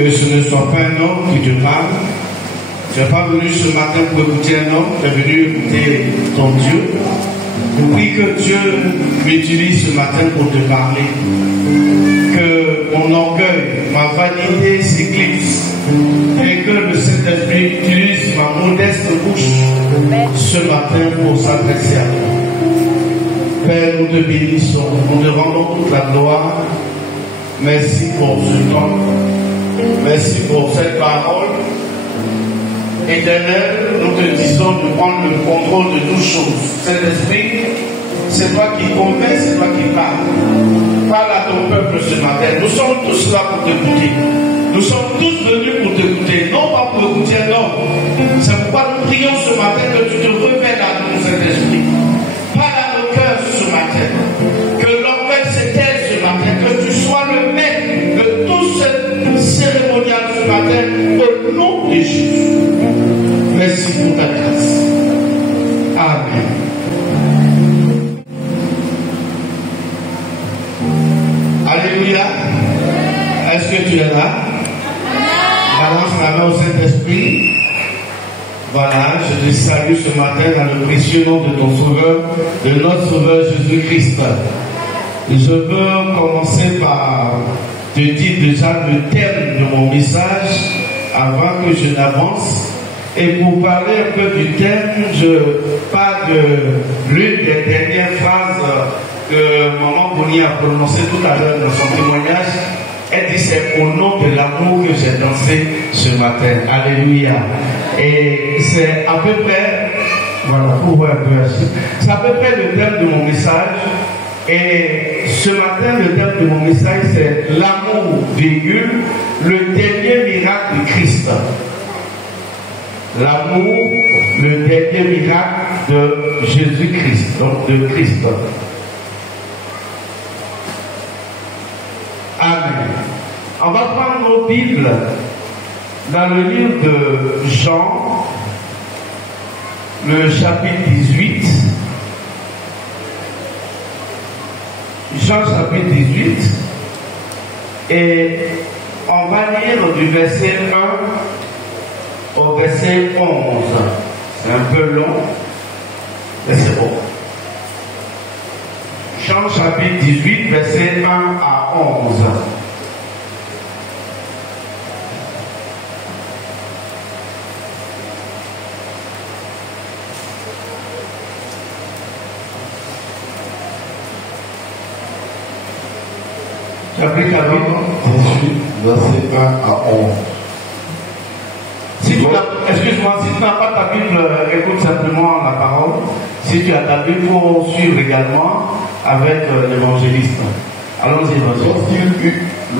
que ce ne soit pas un homme qui te parle. Tu n'es pas venu ce matin pour écouter un homme, tu es venu écouter ton Dieu. Je prie que Dieu m'utilise ce matin pour te parler. Que mon orgueil, ma vanité s'éclipse. Et que le Saint-Esprit utilise ma modeste bouche ce matin pour s'adresser à toi. Père, nous te bénissons, nous te rendons toute la gloire. Merci pour ce temps. Merci pour cette parole. Éternel, nous te disons de prendre le contrôle de toutes choses. Saint-Esprit, c'est toi qui convainc, c'est toi qui parles. Parle à ton peuple ce matin. Nous sommes tous là pour t'écouter. Nous sommes tous venus pour t'écouter, non pas pour écouter un homme. C'est pourquoi nous prions ce matin que tu te révèles à nous, Saint-Esprit. Parle à nos cœurs ce matin. Que l'orgueil s'éteigne ce matin. Que tu sois le maître de tout ce cérémonial ce matin au nom de Jésus. Merci pour ta grâce. Amen. Alléluia. Est-ce que tu es là? Balance la main au Saint-Esprit. Voilà, je te salue ce matin dans le précieux nom de ton Sauveur, de notre Sauveur Jésus-Christ. Je veux commencer par te dire déjà le thème de mon message avant que je n'avance. Et pour parler un peu du thème, je parle de l'une des dernières phrases que Maman Bonnie a prononcées tout à l'heure dans son témoignage. Elle dit c'est au nom de l'amour que j'ai dansé ce matin. Alléluia. Et c'est à peu près, voilà, pour voir un peu, c'est à peu près le thème de mon message. Et ce matin, le thème de mon message, c'est l'amour, virgule, le dernier miracle de Christ. L'amour, le dernier miracle de Jésus-Christ, donc de Christ. Amen. On va prendre nos Bibles dans le livre de Jean, le chapitre 18. Jean chapitre 18. Et on va lire du verset 1 au verset 11. C'est un peu long, mais c'est bon. Jean chapitre 18, verset 1 à 11. Chapitre 18, verset 1 à 11. Excuse-moi, si tu n'as pas ta Bible, écoute simplement la parole. Si tu as ta Bible, il faut suivre également avec l'évangéliste. Allons-y,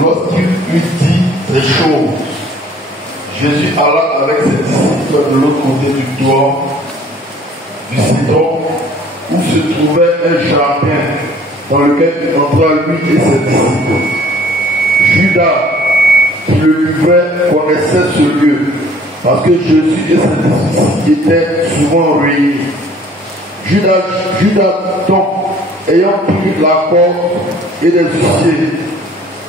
Lorsqu'il eut dit ces choses, Jésus alla avec ses disciples de l'autre côté du toit du Sidon, où se trouvait un jardin dans lequel il entra lui et ses disciples. Judas, qui le livrait, connaissait ce lieu, parce que Jésus et ses disciples étaient souvent réunis. Judas donc, ayant pris la corde et les huissiers,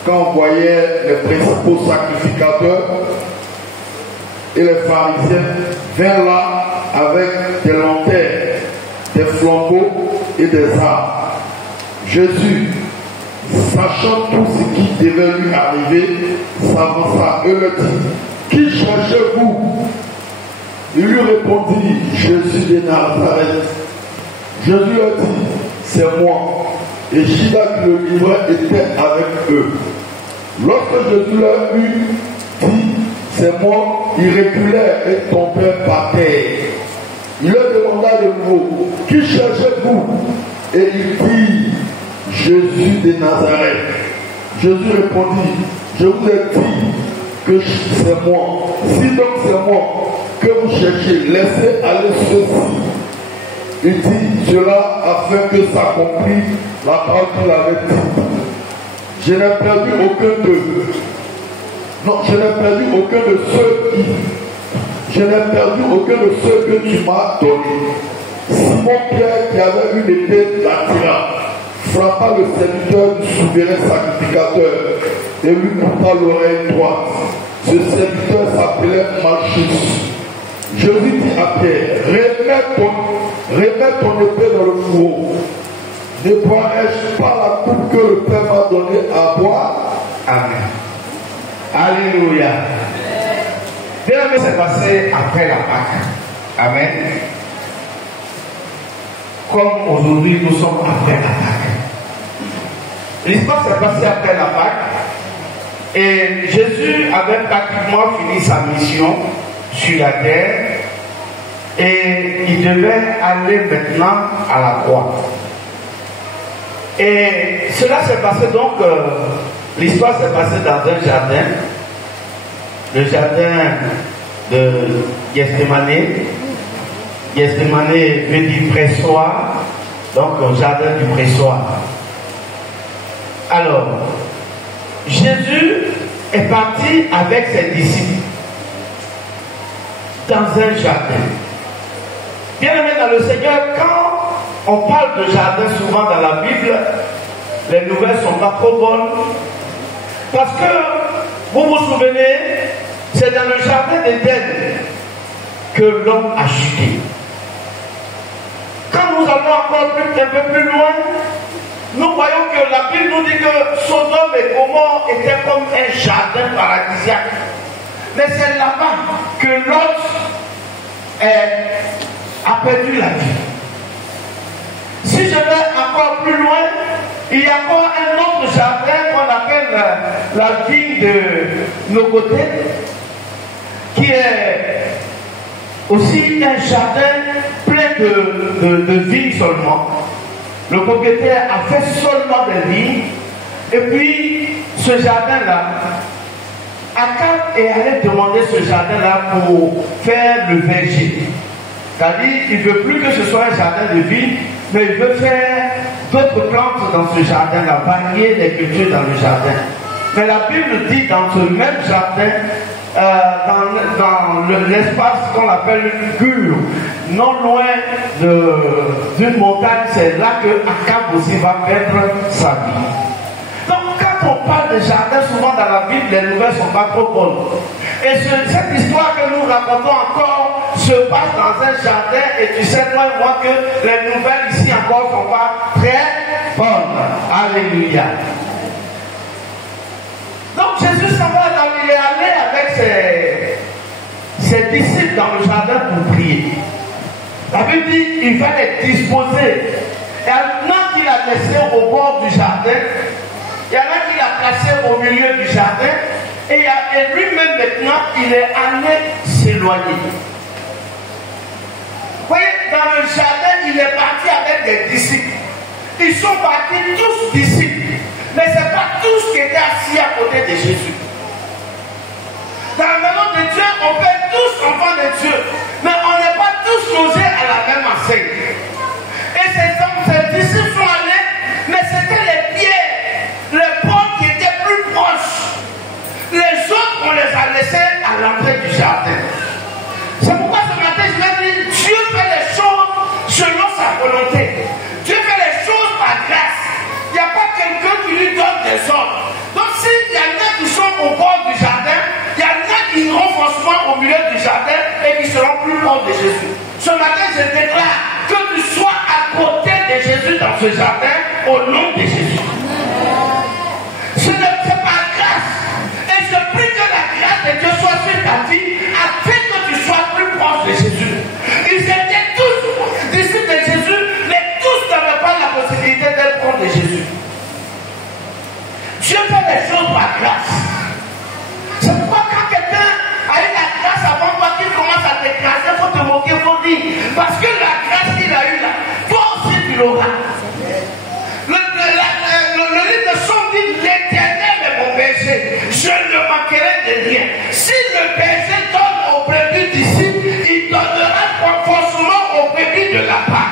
quand voyait les principaux sacrificateurs et les pharisiens, vint là avec des lanternes, des flambeaux et des armes. Jésus, sachant tout ce qui devait lui arriver, s'avança et leur dit: qui cherchez-vous? Il lui répondit: Jésus de Nazareth. Jésus leur dit: c'est moi. Et Judas qui le livrait était avec eux. Lorsque Jésus leur eut dit: c'est moi, ils reculèrent et tombèrent par terre. Il leur demanda de nouveau: qui cherchez-vous? Et il dit: Jésus de Nazareth. Jésus répondit: je vous ai dit que c'est moi. Si donc c'est moi que vous cherchez, laissez aller ceci. Il dit cela afin que s'accomplisse la parole qu'il avait dit. Je n'ai perdu aucun d'eux. Non, je n'ai perdu aucun de ceux qui. Je n'ai perdu aucun de ceux que tu m'as donnés. Simon Pierre, qui avait une épée, l'attira, frappa le serviteur du souverain sacrificateur et lui coupa l'oreille droite. Ce serviteur s'appelait Malchus. Jésus dit à Pierre, remets ton épée dans le fourreau. Ne boirai-je pas la coupe que le Père m'a donnée à boire? Amen. Alléluia. Bien aimé, c'est passé après la Pâque. Amen. Comme aujourd'hui nous sommes après la Pâque. L'histoire s'est passée après la Pâque. Et Jésus avait pratiquement fini sa mission sur la terre. Et il devait aller maintenant à la croix. Et cela s'est passé donc, l'histoire s'est passée dans un jardin, le jardin de Gethsémane. Gethsémane veut dire pressoir, donc le jardin du pressoir. Alors, Jésus est parti avec ses disciples dans un jardin. Bien aimé dans le Seigneur, quand on parle de jardin souvent dans la Bible, les nouvelles ne sont pas trop bonnes. Parce que, vous vous souvenez, c'est dans le jardin d'Éden que l'homme a chuté. Quand nous allons encore un peu plus loin, nous voyons que la Bible nous dit que Sodome et Gomorrhe étaient comme un jardin paradisiaque. Mais c'est là-bas que Lot a perdu la vie. Si je vais encore plus loin, il y a encore un autre jardin qu'on appelle la vigne de nos côtés, qui est aussi un jardin plein de vignes seulement. Le propriétaire a fait seulement des vignes, et puis ce jardin-là, Akab est allé demander ce jardin-là pour faire le verger. C'est-à-dire qu'il ne veut plus que ce soit un jardin de vignes, mais il veut faire d'autres plantes dans ce jardin-là, varier les cultures dans le jardin. Mais la Bible dit dans ce même jardin, dans l'espace qu'on appelle Gur, non loin d'une montagne, c'est là que Akab aussi va perdre sa vie. Donc quand on parle de jardin, souvent dans la Bible, les nouvelles ne sont pas trop bonnes. Et cette histoire que nous racontons encore se passe dans un jardin, et tu sais toi et moi que les nouvelles ici encore ne sont pas très bonnes. Alléluia. Donc Jésus s'en va, il est allé avec ses disciples dans le jardin pour prier. La Bible dit il va les disposer. Et maintenant qu'il a laissé au bord du jardin, il y en a qui l'a placé au milieu du jardin, et lui-même maintenant il est allé s'éloigner. Vous voyez, dans le jardin, il est parti avec des disciples. Ils sont partis tous disciples. Mais ce n'est pas tous qui étaient assis à côté de Jésus. Dans le maison de Dieu, on peut tous enfants de Dieu. Mais on n'est pas tous logés à la même enseigne. Et ces disciples sont allés, mais c'était les pieds, les portes qui étaient plus proches. Les autres, on les a laissés à l'entrée du jardin. C'est pourquoi ce matin, je vais dire, Dieu fait les choses selon sa volonté. Dieu fait les choses par grâce. Il n'y a pas quelqu'un qui lui donne des ordres. Donc s'il y en a qui sont au bord du jardin, il y en a qui iront forcément au milieu du jardin et qui seront plus proches de Jésus. Ce matin, je déclare que tu sois à côté de Jésus dans ce jardin au nom de Jésus. Ce n'est pas grâce. Et je prie que la grâce de Dieu soit sur ta vie afin que tu sois plus proche de Jésus. Ils étaient tous disciples de Jésus, mais tous n'avaient pas la possibilité d'être proches de Jésus. Dieu fait les choses par grâce. C'est pourquoi quand quelqu'un a eu la grâce avant toi qu'il commence à t'écraser, il faut te moquer, il faut dire. Parce que la grâce qu'il a eue là, toi aussi tu l'auras. Le livre de Somme dit, l'Éternel est mon berger, je ne manquerai de rien. Si le berger donne au brebis d'ici, il donnera forcément au brebis de là-bas.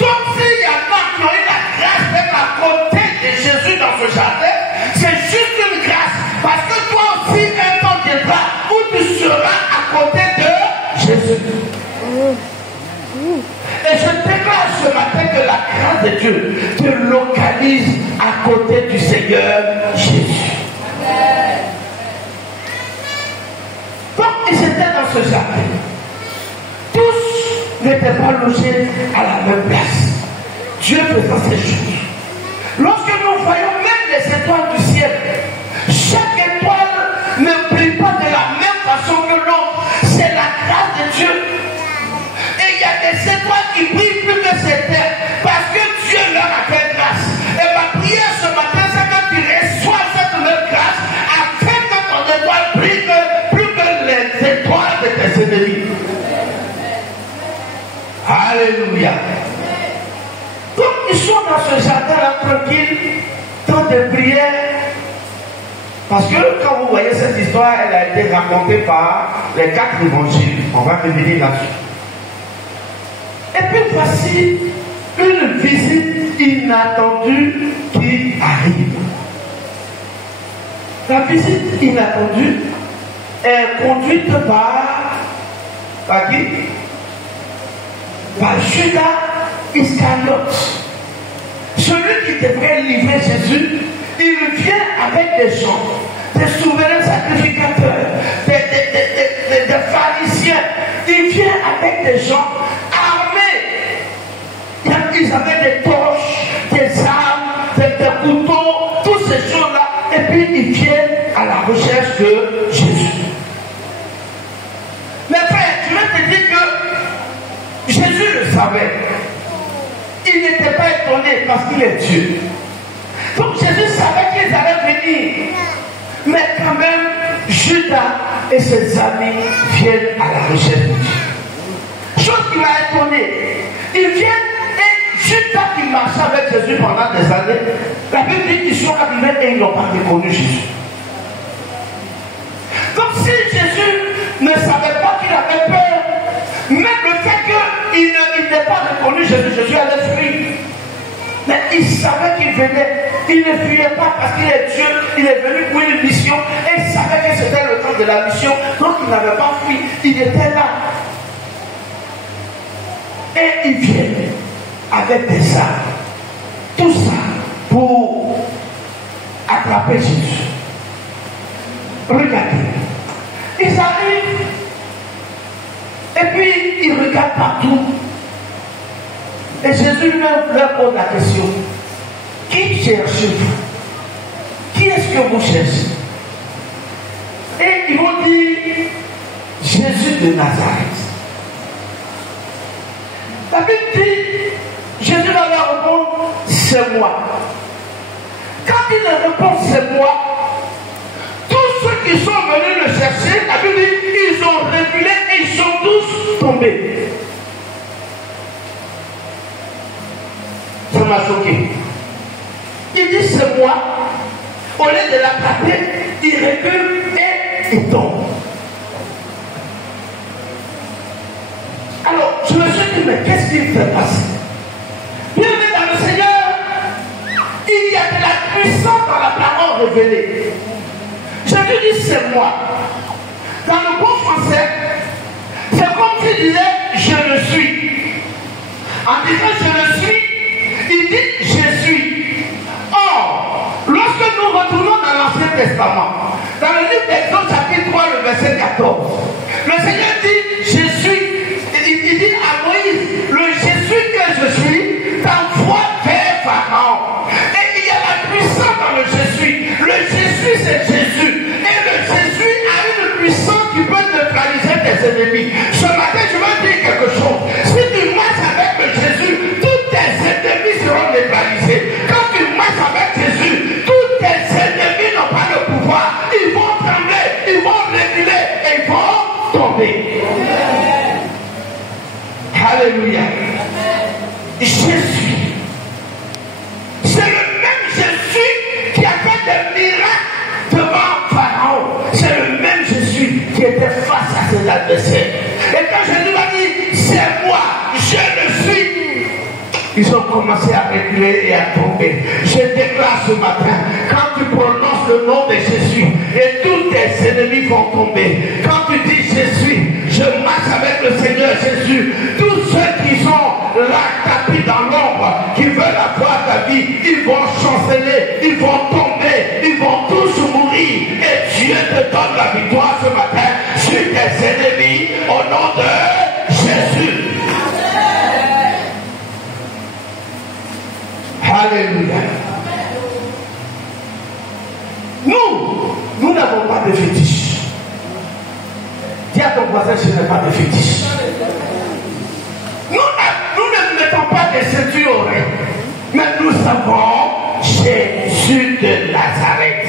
Donc s'il y en a qui ont eu la grâce d'être à côté de Jésus dans ce jardin, c'est juste une grâce. Parce que toi aussi, un temps viendra où tu seras à côté de Jésus. Et je déclare ce matin que la grâce de Dieu te localise à côté du Seigneur Jésus. ils étaient dans ce jardin, tous n'étaient pas logés à la même place. Dieu faisant ces choses. Lorsque nous voyons même les étoiles du ciel, chaque étoile ne brille pas de la même façon que l'autre. C'est la grâce de Dieu. Et il y a des étoiles qui brillent plus que ces terres parce que Dieu leur a fait grâce. Et ma prière ce matin, c'est que tu reçois cette même grâce afin que ton étoile brille plus que les étoiles de tes ennemis. Alléluia. Donc ils sont dans ce jardin-là tranquille, temps de prière. Parce que quand vous voyez cette histoire, elle a été racontée par les 4 évangiles. On va revenir là-dessus. Et puis voici une visite inattendue qui arrive. La visite inattendue est conduite par qui? Par Judas Iscariote. Celui qui devrait livrer Jésus, il vient avec des gens, des souverains sacrificateurs, des pharisiens. Il vient avec des gens armés. Ils avaient des torches, des armes, des couteaux, toutes ces choses-là. Et puis ils viennent à la recherche de Jésus. Mais frère, je vais te dire que Jésus le savait. Il n'était pas étonné parce qu'il est Dieu. Donc Jésus savait qu'ils allaient venir. Mais quand même, Judas et ses amis viennent à la recherche de Dieu. Chose qui m'a étonné. Ils viennent et Judas qui marchait avec Jésus pendant des années, la Bible dit qu'ils sont arrivés et ils n'ont pas reconnu Jésus. Donc si Jésus ne savait pas qu'il avait peur, même le fait qu'il n'ait pas reconnu Jésus, Jésus allait fuir. Mais il savait qu'il venait. Il ne fuyait pas parce qu'il est Dieu. Il est venu pour une mission. Et il savait que c'était le temps de la mission. Donc il n'avait pas fui. Il était là. Et il vient avec des armes. Tout ça pour attraper Jésus. Regardez. Ils arrivent. Et puis ils regardent partout. Et Jésus leur pose la question. Qui cherchez-vous? Qui est-ce que vous cherchez? Et ils vont dire Jésus de Nazareth. La Bible dit, Jésus va leur répondre, c'est moi. Quand il leur répond, c'est moi, tous ceux qui sont venus le chercher, la Bible dit, ils ont reculé et ils sont tous tombés. Ça m'a choqué. Il dit c'est moi. Au lieu de l'attraper, il recule et il tombe. Alors, je me suis dit, mais qu'est-ce qu'il fait passer? Bien-aimé dans le Seigneur, il y a de la puissance dans la parole révélée. Jésus dit c'est moi. Dans le bon français, c'est comme s'il disait je le suis. En disant je le suis, il dit je suis. Or, lorsque nous retournons dans l'Ancien Testament, dans le livre d'Exode chapitre 3, le verset 14, le Seigneur dit je suis. Il dit à Moïse, le je suis que je suis, t'envoie vers Pharaon. Et il y a la puissance dans le je suis. Le je suis c'est Jésus. Et le Jésus a une puissance qui peut neutraliser tes ennemis. Ce matin, je veux dire quelque chose. Si tu marches avec le Jésus, tous tes ennemis seront neutralisés. Quand tu marches avec Jésus, tous tes ennemis n'ont pas le pouvoir. Ils vont trembler, ils vont reculer et ils vont tomber. Alléluia. Je suis. C'est le même Jésus qui a fait des miracles devant Pharaon. C'est le même Jésus qui était face à ses adversaires. Et quand Jésus m'a dit, c'est moi, je le suis, ils ont commencé à reculer et à tomber. Je déclare ce matin, quand tu prononces le nom de Jésus, et tous tes ennemis vont tomber. Quand tu dis Jésus, je marche avec le Seigneur Jésus. Tous ceux qui sont là, tapis dans l'ombre, qui veulent avoir ta vie, ils vont chanceler, ils vont tomber, ils vont tous mourir. Et Dieu te donne la victoire ce matin sur tes tes ennemis au nom de Jésus. Alléluia. Nous n'avons pas de fétiche. Dis à ton voisin, je n'ai pas de fétiche. Nous ne mettons pas de ceinture aux oreilles, mais nous savons Jésus de Nazareth.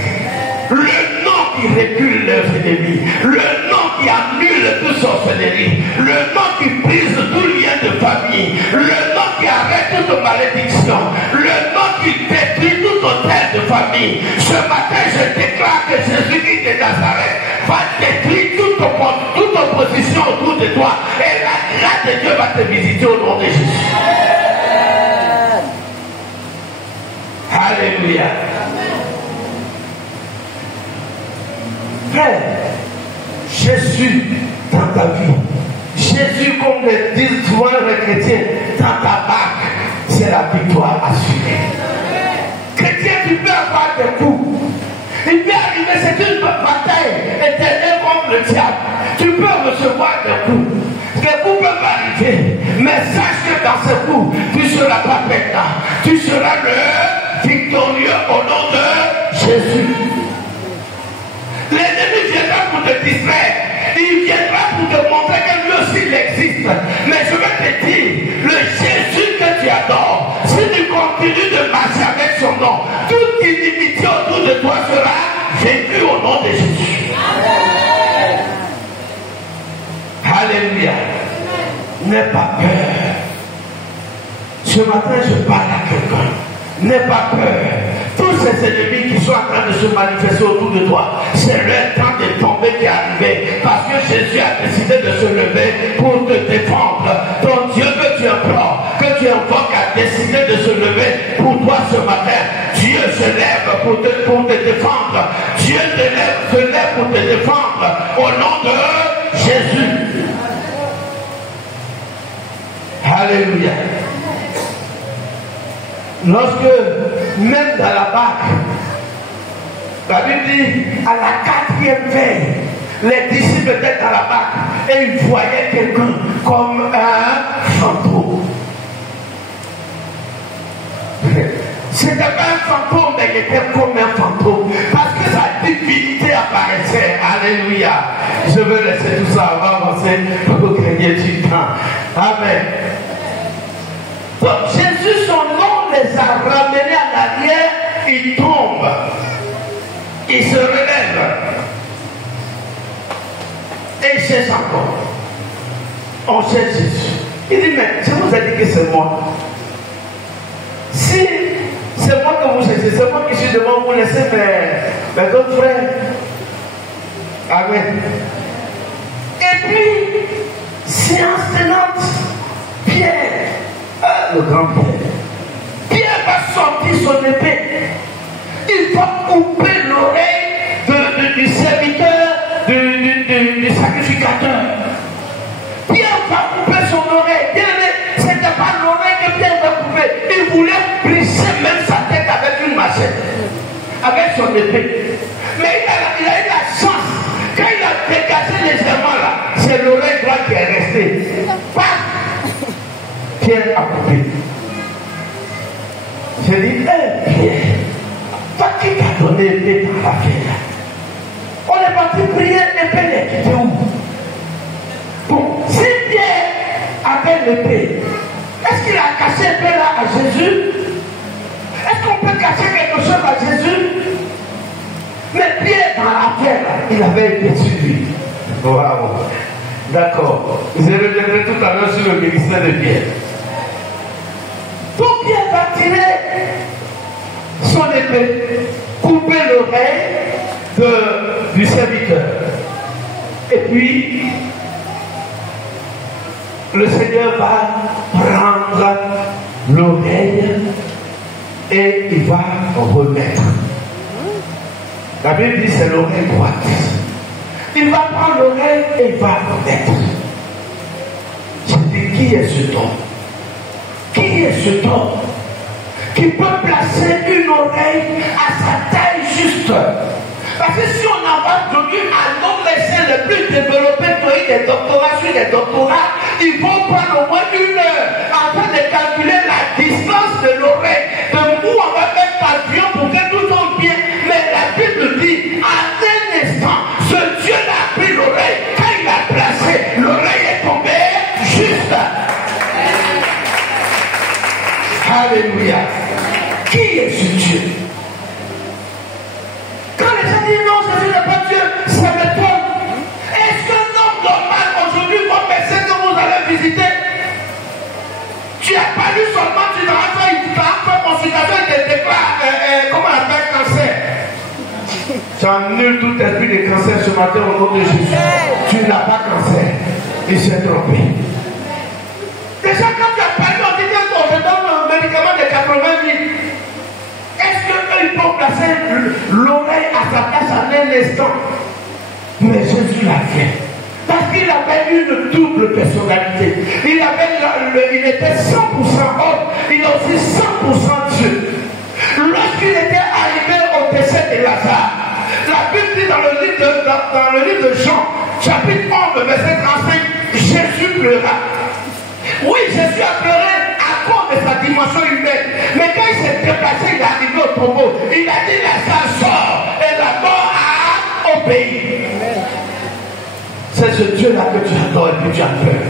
Le nom qui recule leurs ennemis, le nom qui annule toute sorcellerie, le nom qui brise tout lien de famille, le nom qui arrête toute malédiction, le nom qui détruit tout hôtel de famille. Ce matin, je déclare que Jésus-Christ de Nazareth va détruire toute opposition autour de toi et la grâce de Dieu va te visiter au nom de Jésus. Alléluia. Frère, Jésus dans ta vie, Jésus, comme le disent souvent les chrétiens, dans ta barque, c'est la victoire assurée. Chrétien, tu peux avoir des coups. Il peut arriver, c'est une bataille éternelle contre le diable. Tu peux recevoir des coups. Les coups peuvent arriver, mais sache que dans ces coups, tu ne seras pas perdant. Tu seras le victorieux au nom de Jésus. L'ennemi viendra pour te distraire. Il viendra pour te montrer que lui aussi il existe. Mais je vais te dire, le Jésus que tu adores, si tu continues de marcher avec son nom, toute inimitié autour de toi sera vaincue au nom de Jésus. Alléluia. N'aie pas peur. Ce matin, je parle à quelqu'un. N'aie pas peur. Tous ces ennemis qui sont en train de se manifester autour de toi, c'est leur temps de tomber qui est arrivé. Parce que Jésus a décidé de se lever pour te défendre. Ton Dieu que tu implores, que tu invoques, a décidé de se lever pour toi ce matin. Dieu se lève pour te défendre. Dieu se lève pour te défendre. Au nom de Jésus. Alléluia. Lorsque, même dans la barque, la Bible dit, à la 4e veille, les disciples étaient dans la barque et ils voyaient quelqu'un comme un fantôme. C'était pas un fantôme, mais il était comme un fantôme. Parce que sa divinité apparaissait. Alléluia. Je veux laisser tout ça avant avancer pour gagner du temps. Amen. Donc Jésus, son nom les a ramenés en arrière, il tombe, il se relève et il cherche encore. On cherche Jésus. Il dit, mais je vous ai dit que c'est moi. Si c'est moi que vous cherchez, c'est moi qui suis devant vous, laissez mes autres frères. Amen. Et puis, séance tenante, Pierre. Le grand Pierre va sortir son épée. Il va couper l'oreille du serviteur, du sacrificateur. Pierre va couper son oreille. Ce n'était pas l'oreille que Pierre va couper. Il voulait briser même sa tête avec une machette, avec son épée. Mais il a eu la chance. Quand il a dégagé légèrement là, c'est l'oreille droite qui est restée. Pierre a coupé. Je dis, Pierre, toi qui t'as donné l'épée dans la pierre, on est parti prier, l'épée est quittée où? Bon, si Pierre avait l'épée, est-ce qu'il a caché l'épée là à Jésus? Est-ce qu'on peut cacher quelque chose à Jésus? Mais Pierre dans la pierre, il avait été sur lui. Wow. D'accord. Je reviendrai tout à l'heure sur le ministère de Pierre. Donc Pierre va tirer son épée, couper l'oreille du serviteur. Et puis, le Seigneur va prendre l'oreille et il va remettre. La Bible dit c'est l'oreille droite. Il va prendre l'oreille et il va remettre. Je dis, qui est cet homme? Qui est cet homme qui peut placer une oreille à sa taille juste, Parce que si on envoie aujourd'hui un homme médecin le plus développé qui a eu des doctorats sur des doctorats, il faut prendre au moins 1 heure en train de calculer la distance de l'oreille, de où on va mettre pavillon pour que tout tombe bien. Mais la Bible dit, en un instant, ce Dieu l'a pris l'oreille. Quand il l'a placé, l'oreille est tombée juste. Alléluia. Qui est ce Dieu? Quand les gens disent non, Jésus n'est pas Dieu, ça m'étonne. Est-ce qu'un homme normal aujourd'hui, votre médecin que vous allez visiter, tu n'as pas lu seulement, tu n'as pas fait consultation et te déclare, comment on appelle cancer? J'annule tout esprit de cancer ce matin au nom de Jésus. Tu n'as pas cancer. Il s'est trompé. Déjà quand tu as parlé, on dit que je donne un médicament de 80 000. Est-ce qu'eux ils peuvent placer l'oreille à sa place en un instant? Mais Jésus l'a fait. Parce qu'il avait une double personnalité. Il était 100% homme, il est aussi 100% Dieu. Lorsqu'il était arrivé au décès de Lazare, la Bible dit dans le livre de Jean, chapitre 11, verset 35, Jésus pleura. Oui, Jésus a pleuré à cause de sa dimension humaine. Mais quand il s'est déplacé, il est arrivé au tombeau. Il a dit Lazare sort et la mort a obéi. C'est ce Dieu-là que tu adores et que tu as peur.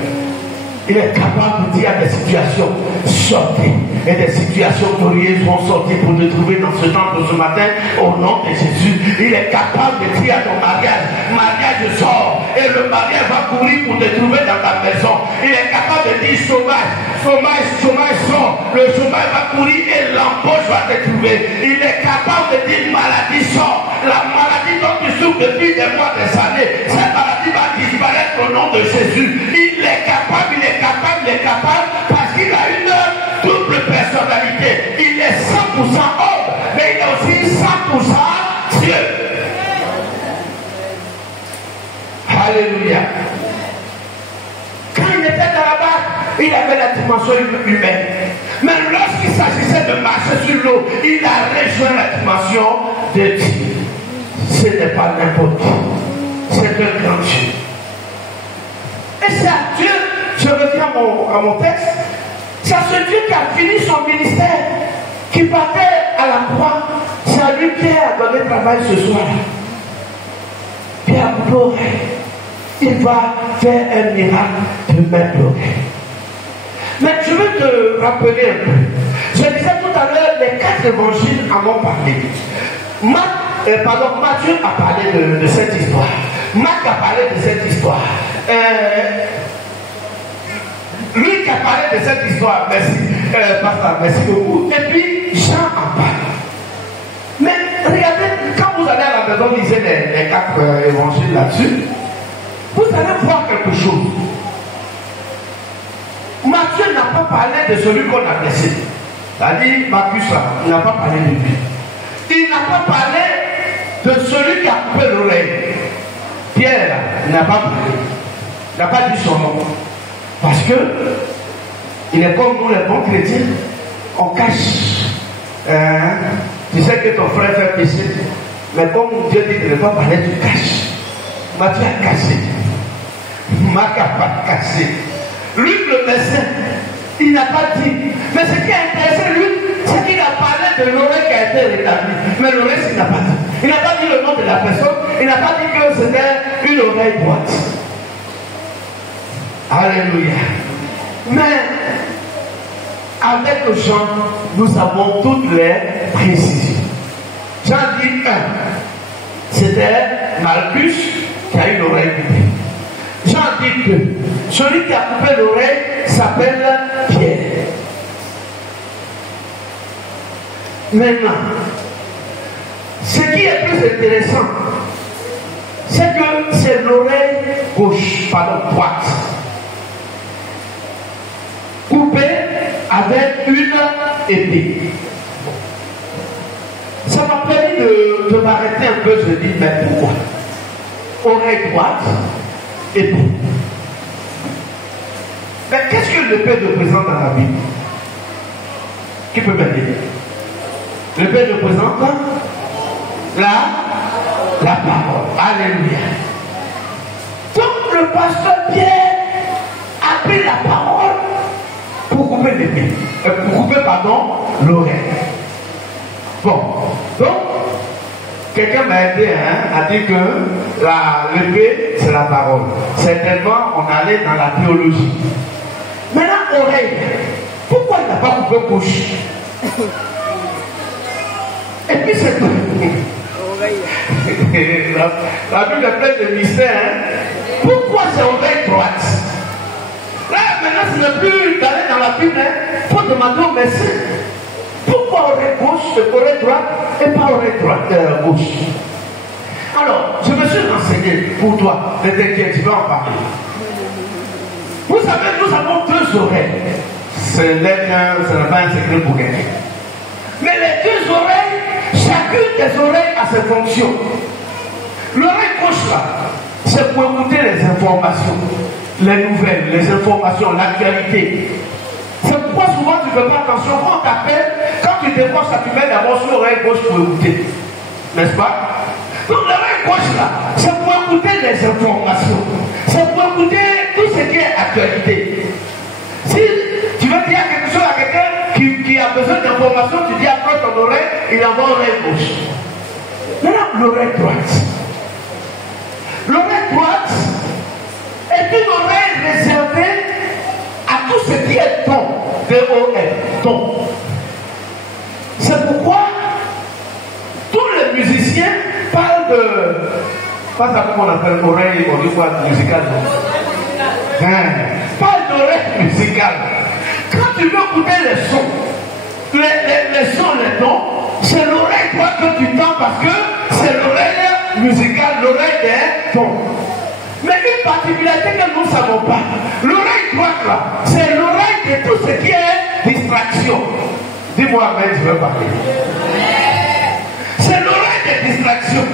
Il est capable de dire à des situations sortez. Et des situations glorieuses vont sortir pour te trouver dans ce temple ce matin au nom de Jésus. Il est capable de dire à ton mariage, mariage sort. Et le mariage va courir pour te trouver dans ta maison. Il est capable de dire chômage, chômage, chômage sort. Le chômage va courir et l'embauche va te trouver. Il est capable de dire maladie sort. La maladie dont tu souffres depuis des mois, des années, cette maladie va disparaître au nom de Jésus. Il est capable, il est capable, il est capable parce qu'il a une double personnalité. Il est 100% homme, mais il est aussi 100% Dieu. Alléluia. Quand il était dans la barque, il avait la dimension humaine. Mais lorsqu'il s'agissait de marcher sur l'eau, il a rejoint la dimension de Dieu. Ce n'est pas n'importe qui. C'est un grand Dieu. Et c'est à Dieu, je reviens à mon texte, c'est à ce Dieu qui a fini son ministère, qui partait à la croix. C'est à lui qui a donné travail ce soir. Pierre pleurait. Il va faire un miracle de même pleurer. Mais je veux te rappeler un peu. Je disais tout à l'heure, les 4 évangiles en ont parlé. Matthieu a parlé de cette histoire. Marc a parlé de cette histoire. Luc a parlé de cette histoire. Merci, pasteur, merci beaucoup. Et puis, Jean en parle. Mais regardez, quand vous allez à la maison, lisez les 4 évangiles là-dessus, vous allez voir quelque chose. Matthieu n'a pas parlé de celui qu'on a blessé. C'est-à-dire, Marcus là, il n'a pas parlé de lui. Il n'a pas parlé de celui qui a coupé l'oreille. Pierre, il n'a pas parlé. Il n'a pas dit son nom. Parce que, il est comme nous les bons chrétiens, on cache. Tu sais que ton frère fait péché, mais comme Dieu dit de ne pas parler, tu caches. Matthieu a caché. Marc n'a pas caché. Luc le médecin, il n'a pas dit. Mais ce qui a intéressé Luc, c'est qu'il a parlé de l'oreille qui a été rétablie. Mais le reste, il n'a pas dit. Il n'a pas dit le nom de la personne. Il n'a pas dit que c'était une oreille droite. Alléluia. Mais avec Jean, nous avons toutes les précisions. Jean dit 1. C'était Malchus qui a eu l'oreille coupée. Jean dit 2. Celui qui a coupé l'oreille s'appelle Pierre. Maintenant, ce qui est plus intéressant, c'est que c'est l'oreille gauche, pardon, droite, coupée avec une épée. Ça m'a permis de m'arrêter un peu, je dis, mais pourquoi? Oreille droite, épée. Mais qu'est-ce que l'épée représente dans la Bible? Qui peut m'aider? L'épée représente la parole. Alléluia. Donc le pasteur Pierre a pris la parole pour couper l'épée. Pour couper, l'oreille. Bon, donc, quelqu'un m'a aidé à dire que l'épée, c'est la parole. Certainement, on allait dans la théologie. Maintenant, oreille. Pourquoi il n'a pas coupé bouche? Et puis c'est tout. La Bible est pleine de mystères. Pourquoi c'est oreille droite? Là, maintenant, ce n'est plus d'aller dans la Bible. Il faut demander au médecin. Pourquoi oreille gauche et oreille droite et pas oreille gauche? Alors, je me suis renseigné pour toi. Ne t'inquiète, tu vas en parler. Vous savez, nous avons deux oreilles. Ce n'est pas un secret pour quelqu'un. Mais les deux oreilles, chacune des oreilles a ses fonctions. L'oreille gauche là, c'est pour écouter les informations, les nouvelles, les informations, l'actualité. C'est pourquoi souvent tu ne fais pas attention. Quand on t'appelle, quand tu décroches, ça tu mets d'abord sur l'oreille gauche pour écouter. N'est-ce pas? Donc l'oreille gauche là, c'est pour écouter les informations. C'est pour écouter tout ce qui est actualité. Si tu veux dire quelque chose à quelqu'un qui a besoin d'informations, tu dis après ton oreille, il envoie l'oreille gauche. Maintenant, l'oreille droite. L'oreille droite est une oreille réservée à tout ce qui est ton. D-O-N, ton. C'est pourquoi tous les musiciens parlent de. Pas ça qu'on appelle oreille, on dit quoi, musicale. Parle d'oreille musicale. Quand tu veux écouter les sons, les sons, les tons, c'est l'oreille droite que tu tends parce que c'est l'oreille musicale, l'oreille des tons. Mais une particularité que nous ne savons pas, l'oreille droite là, c'est l'oreille de tout ce qui est distraction. Dis-moi, mais je veux parler. C'est l'oreille des distractions.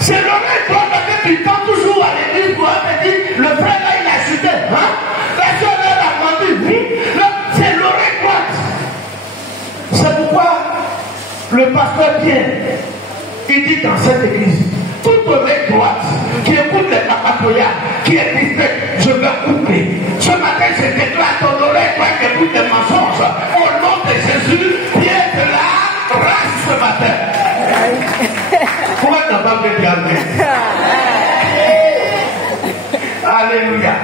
C'est l'oreille droite que tu tends toujours à l'église pour te dire, le frère là il a chuté, hein? La soeur là elle a grandi, oui. C'est l'oreille droite. C'est pourquoi le pasteur Pierre, il dit dans cette église, toute oreille droite qui écoute les papatoyas, qui est distrait, je vais couper. Ce matin, je déclare ton oreille droite qui écoute les mensonges. Au nom de Jésus, Pierre de la race ce matin. Pourquoi tu n'as pas fait bien? Alléluia.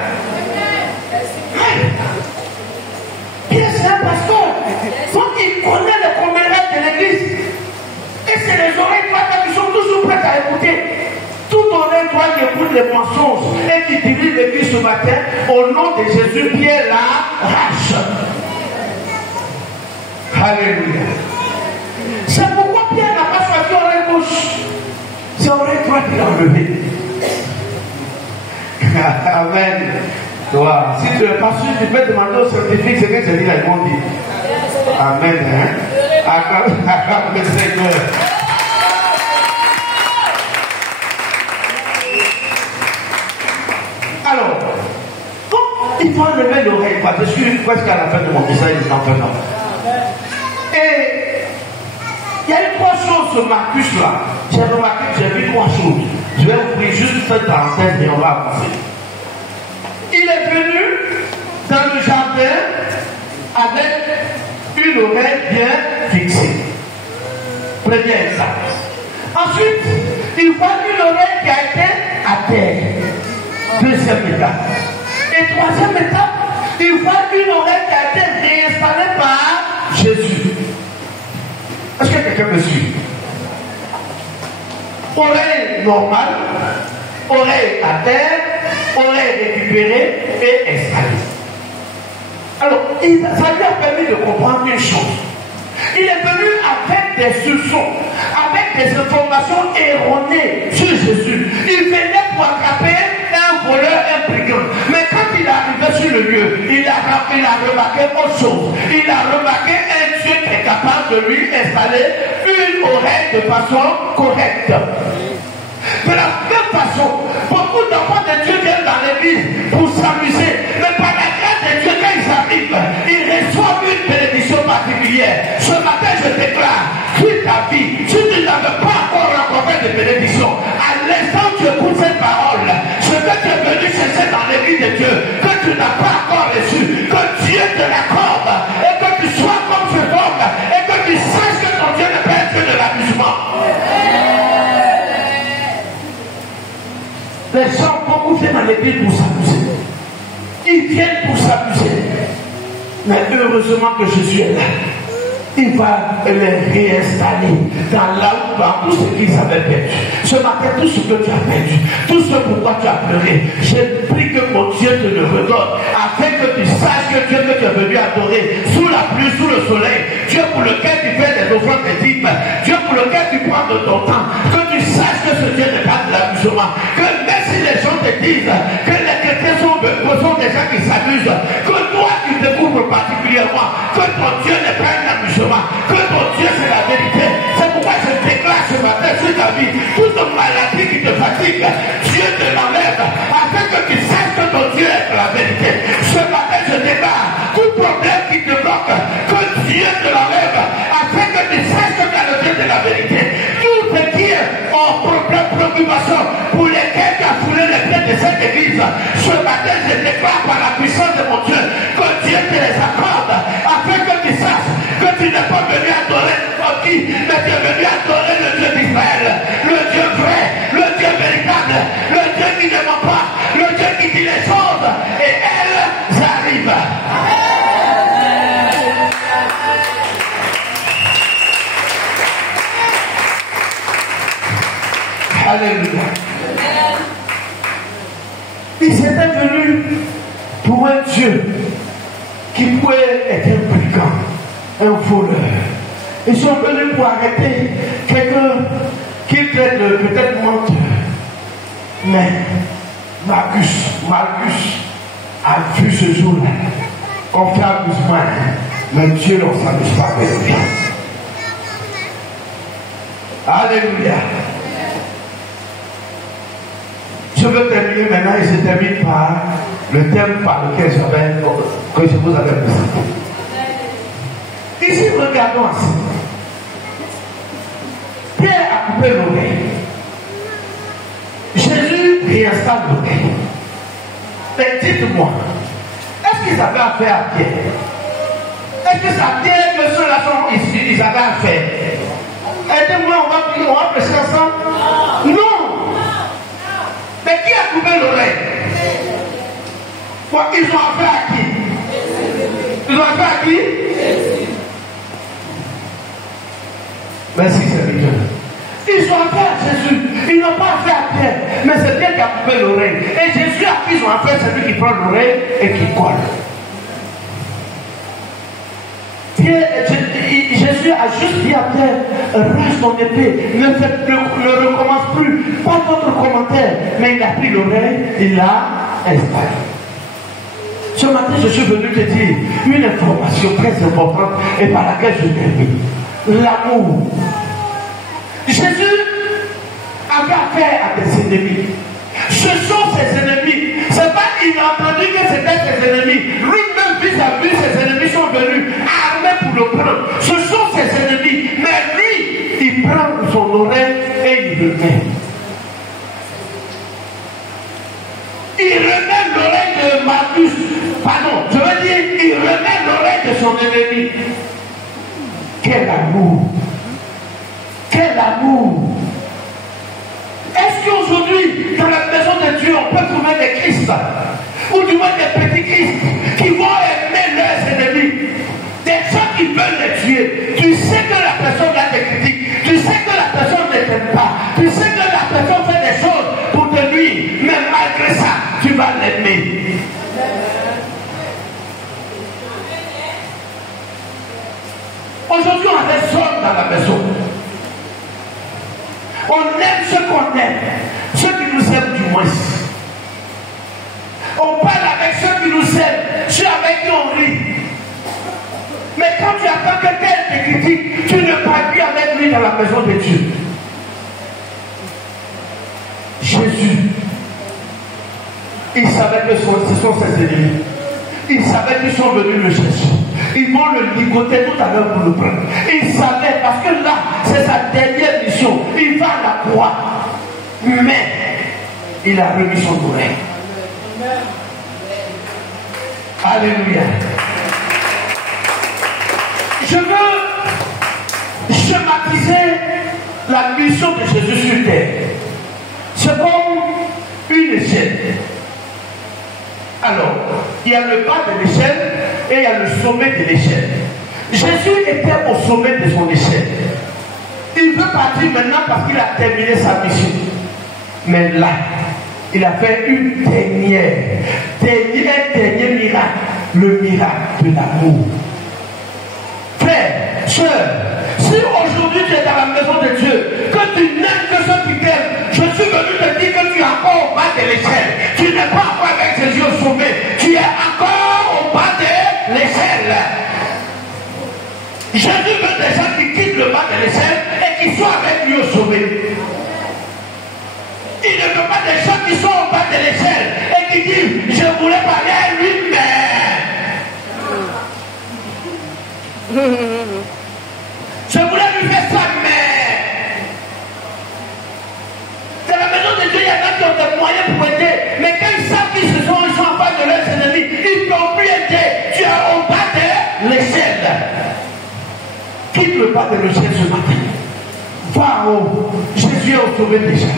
Pierre, c'est un pasteur. Donc, il connaît les commérages de l'église. Et c'est les oreilles droites qui sont toujours prêtes à écouter. Toute oreille droite qui écoute les mensonges et qui dirige l'église ce matin, au nom de Jésus, Pierre la rache. Alléluia. C'est pourquoi Pierre n'a pas choisi l'oreille gauche. C'est l'oreille droite qu'il a enlevé. Amen. Wow. Si tu n'es pas sûr, tu peux demander aux scientifiques ce que j'ai dit là, ils vont dire. Amen. Acclame le Seigneur. Alors, il faut enlever l'oreille. Je suis presque à la fin de mon message maintenant. Et il y a eu trois choses ce Marcus là. J'ai remarqué que j'ai vu trois choses. Je vais ouvrir juste cette parenthèse et on va avancer. Il est venu dans le jardin avec une oreille bien fixée. Premier exemple. Ensuite, il voit une oreille qui a été à terre. Deuxième étape. Et troisième étape, il voit une oreille qui a été réinstallée par Jésus. Est-ce que quelqu'un me suit? Oreille normale, oreille à terre, oreille récupérée et installée. Alors, ça lui a permis de comprendre une chose. Il est venu avec des soupçons, avec des informations erronées sur Jésus. Il venait pour attraper un voleur, un brigand. Mais quand il est arrivé sur le lieu, il a remarqué autre chose. Il a remarqué un Dieu qui est capable de lui installer une oreille de façon correcte. De la même façon, beaucoup d'enfants de Dieu viennent dans l'église pour s'amuser. Mais par la grâce de Dieu, quand ils arrivent, ils reçoivent une bénédiction particulière. Ce matin, je déclare, toute ta vie, si tu n'avais pas encore rencontré de bénédiction, à Dieu que tu n'as pas encore reçu, que Dieu te l'accorde et que tu sois comme cet homme et que tu saches que ton Dieu ne peut être que de l'amusement. Les gens beaucoup viennent dans l'église pour s'amuser. Ils viennent pour s'amuser. Mais heureusement que Jésus est là. Il va les réinstaller dans tout ce qu'ils avaient perdu. Ce matin, tout ce que tu as perdu, tout ce pourquoi tu as pleuré, j'ai pris que mon Dieu te le redonne, afin que tu saches que Dieu que tu es venu adorer, sous la pluie, sous le soleil, Dieu pour lequel tu fais des offrandes dignes, Dieu pour lequel tu prends de ton temps, que tu saches que ce Dieu n'est pas de l'amusement, que même si les gens te disent que les chrétiens sont des gens qui s'amusent, que toi tu découvres particulièrement que ton Dieu n'est pas un amusement, que ton Dieu c'est la vérité. C'est pourquoi je déclare ce matin sur ta vie, toute maladie qui te fatigue, Dieu te l'enlève, afin que tu saches que ton Dieu est la vérité. Ce matin je déclare tout problème qui te bloque, que Dieu te l'enlève, afin que tu saches que tu as le Dieu de la vérité. Tout ce qui est en problème, préoccupation, pour lesquels tu as foulé les pieds de cette église, ce matin je déclare par la puissance de mon Dieu que Dieu te les accorde, afin que tu saches que tu n'es pas venu adorer n'importe qui, mais tu es venu adorer le Dieu d'Israël, le Dieu vrai, le Dieu véritable, le Dieu qui ne ment pas, le Dieu qui dit les choses et elles arrivent. Alléluia. Ils étaient venus pour un Dieu qui pouvait être un brigand, un voleur. Ils sont venus pour arrêter quelqu'un qui était peut-être menteur. Mais Malchus a vu ce jour-là qu'on fait amusement, mais Dieu ne s'amuse pas avec lui. Alléluia. Je veux terminer maintenant et je termine par le thème par lequel que je vous avais présenté. Ici, regardons ensemble. Pierre a coupé l'oreille. Jésus réinstalle l'oreille. Mais dites-moi, est-ce qu'ils avaient affaire à Pierre? Est-ce que c'est à Pierre que ceux-là sont ici, ils avaient affaire? Aidez-moi, on va prêcher ensemble? Non! Mais qui a coupé l'oreille? Ils ont affaire à qui? Ils ont affaire à qui? Merci Seigneur. Ils ont affaire à Jésus. Ils n'ont pas affaire à Pierre. Mais c'est Pierre qui a coupé l'oreille. Et Jésus à qui ils ont affaire, c'est lui qui prend l'oreille et qui colle. Jésus a juste dit à Pierre, reste ton épée, ne recommence plus, pas d'autres commentaires. Mais il a pris l'oreille, il l'a installé. Ce matin, je suis venu te dire une information très importante et par laquelle je termine. L'amour. Jésus avait affaire à des ennemis. Ce sont ses ennemis. C'est pas qu'il a entendu que c'était ses ennemis. Lui-même, vis-à-vis, ses ennemis sont venus armés pour le prendre. Ce sont ses ennemis. Mais lui, il prend son oreille et il le met. Il remet l'oreille de Malchus. Pardon, je veux dire, il remet l'oreille de son ennemi. Quel amour! Quel amour! Est-ce qu'aujourd'hui, dans la maison de Dieu, on peut trouver des Christ, ou du moins des petits Christ, qui vont aimer leurs ennemis, des gens qui veulent les tuer? Tu sais que la personne a des critiques, tu sais que la personne ne t'aime pas, tu sais que la personne fait des choses pour te nuire, mais malgré ça, tu vas l'aimer. Aujourd'hui, on a des hommes dans la maison. On aime ceux qu'on aime, ceux qui nous aiment du moins. On parle avec ceux qui nous aiment, ceux avec qui on rit. Mais quand tu attends que quelqu'un te critique, tu ne parles plus avec lui dans la maison de Dieu. Jésus, il savait que ce sont ses ennemis. Il savait qu'ils sont venus le chercher. Ils vont le ligoter tout à l'heure pour le prendre. Il savait, parce que là, c'est sa dernière mission. Il va à la croix. Mais, il a remis son oreille. Alléluia. Je veux schématiser la mission de Jésus sur terre. C'est comme une échelle. Alors, il y a le bas de l'échelle et il y a le sommet de l'échelle. Jésus était au sommet de son échelle. Il veut partir maintenant parce qu'il a terminé sa mission. Mais là, il a fait un dernier miracle, le miracle de l'amour. Frère, soeur, si aujourd'hui tu es dans la maison de Dieu, que tu n'aimes que ceux qui t'aiment, je suis venu te dire que tu es encore au bas de l'échelle. Tu n'es pas encore avec Jésus au sommet, tu es encore au bas de l'échelle. Jésus veut des gens qui quittent le bas de l'échelle et qui soient avec lui au sommet. Il ne veut pas des gens qui sont au bas de l'échelle et qui disent je voulais parler à lui, mais je voulais lui faire ça, mais dans la maison de Dieu, il y en a qui ont des moyens pour aider, mais quand ils savent qu'ils sont en face de leurs ennemis, ils ne peuvent plus aider. Tu es au bas de l'échelle. Quitte le bas de l'échelle ce matin. Va en haut. Jésus est au sommet déjà.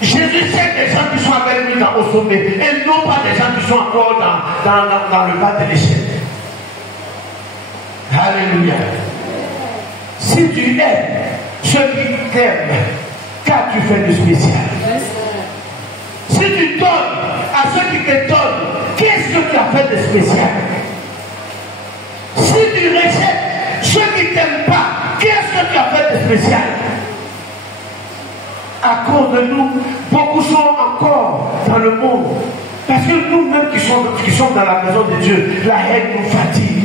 Jésus sait des gens qui sont avec lui au sommet et non pas des gens qui sont encore dans le bas de l'échelle. Alléluia. Si tu aimes ceux qui t'aiment, qu'as-tu fait de spécial? Si tu donnes à ceux qui te donnent, qu'est-ce que tu as fait de spécial? Si tu rejettes ceux qui ne t'aiment pas, qu'est-ce que tu as fait de spécial? À cause de nous, beaucoup sont encore dans le monde. Parce que nous-mêmes qui sommes dans la maison de Dieu, la haine nous fatigue.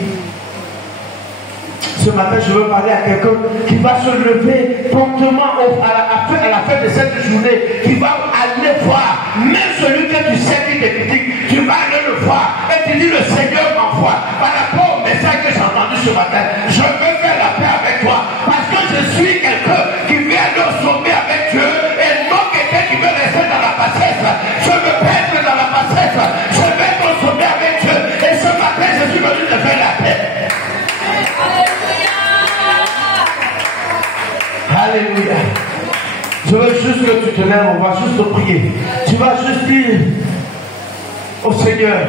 Ce matin, je veux parler à quelqu'un qui va se lever promptement à la fin de cette journée, qui va aller voir, même celui que tu sais qui te critique, tu vas aller le voir et tu dis le Seigneur m'envoie. Par rapport au message que j'ai entendu ce matin, je veux faire la paix avec toi, parce que je suis quelqu'un qui vient aller au sommet avec Dieu et non quelqu'un qui veut rester dans la bassesse. Je veux pas être dans la bassesse, je veux être au sommet avec Dieu. Et ce matin, je suis venu te faire la paix. Alléluia. Je veux juste que tu te lèves, on va juste te prier. Tu vas juste dire au Seigneur,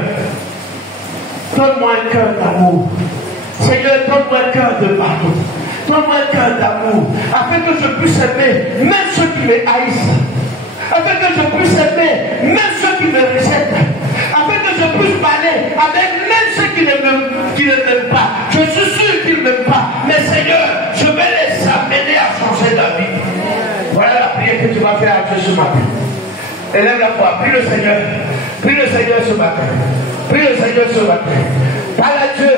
donne-moi un cœur d'amour. Seigneur, donne-moi un cœur de pardon. Donne-moi un cœur d'amour, afin que je puisse aimer même ceux qui me haïssent. Afin que je puisse aimer même ceux qui me rejettent. Afin que je puisse parler avec même ceux qui ne m'aiment pas. Je suis sûr qu'ils ne m'aiment pas. Mais Seigneur, je vais les amener à changer d'avis. Voilà la prière que tu vas faire à Dieu ce matin. Élève la foi, prie le Seigneur. Prie le Seigneur ce matin. Prie le Seigneur ce matin. Parle à Dieu.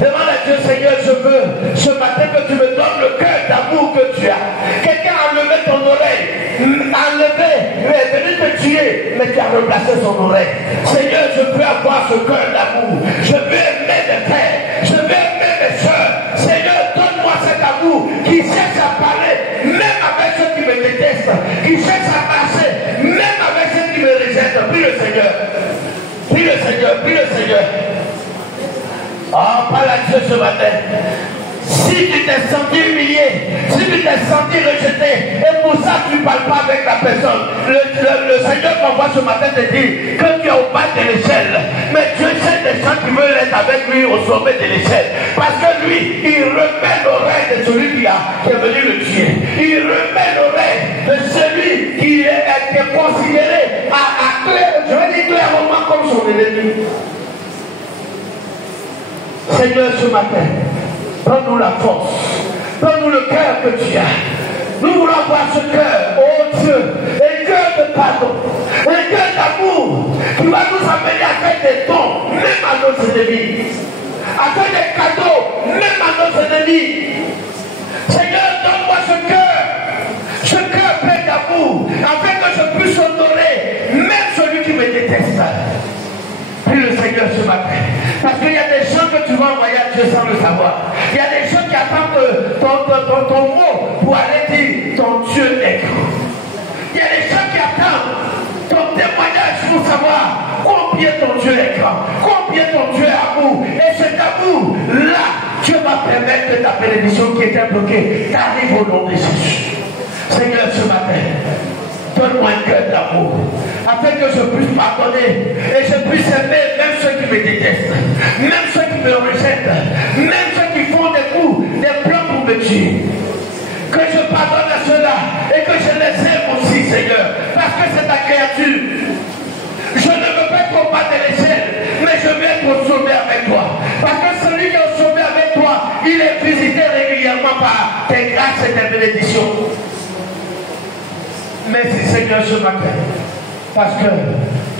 Demande à Dieu, Seigneur, je veux ce matin que tu me donnes le cœur d'amour que tu as. Quelqu'un a enlevé ton oreille. Enlevé, il est venu te tuer, mais tu as replacé son oreille. Seigneur, je veux avoir ce cœur d'amour. Je veux aimer mes frères. Je veux aimer mes soeurs. Seigneur, donne-moi cet amour qui cherche à parler, même avec ceux qui me détestent, qui cherche à marcher, même avec ceux qui me rejettent. Prie le Seigneur. Prie le Seigneur. Prie le Seigneur. Oh, parle à Dieu ce matin. Si tu t'es senti humilié, si tu t'es senti rejeté, et pour ça tu ne parles pas avec la personne, le Seigneur m'envoie ce matin te dire que tu es au bas de l'échelle. Mais Dieu sait des gens qui veulent être avec lui au sommet de l'échelle. Parce que lui, il remet l'oreille de celui qui est venu le tuer. Il remet l'oreille de celui qui est considéré je vais dire clairement comme son ennemi. Seigneur, ce matin, donne-nous la force, donne-nous le cœur que tu as. Nous voulons avoir ce cœur, oh Dieu, un cœur de pardon, un cœur d'amour qui va nous amener à faire des dons, même à nos ennemis, à faire des cadeaux, même à nos ennemis. Seigneur, donne-moi ce cœur plein d'amour, afin que je puisse honorer même celui qui me déteste. Prie le Seigneur ce matin. Parce qu'il y a des gens que tu vas envoyer à Dieu sans le savoir. Il y a des gens qui attendent ton mot pour aller dire ton Dieu est grand. Il y a des gens qui attendent ton témoignage pour savoir combien ton Dieu est grand, combien ton Dieu est amour. Et cet amour-là, Dieu va permettre que ta bénédiction qui était bloquée t'arrive au nom de Jésus. Seigneur, ce matin, donne-moi un cœur d'amour, afin que je puisse pardonner et je puisse aimer même ceux qui me détestent, même ceux qui me rejettent, même ceux qui font des coups, des plans pour me tuer. Que je pardonne à ceux-là et que je les aime aussi, Seigneur, parce que c'est ta créature. Je ne veux pas combattre l'échelle, mais je veux être au sommet avec toi. Parce que celui qui est au sommet avec toi, il est visité régulièrement par tes grâces et tes bénédictions. Merci Seigneur ce matin, parce que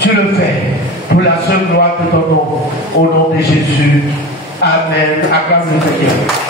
tu le fais pour la seule gloire de ton nom, au nom de Jésus. Amen. Acclame le Seigneur.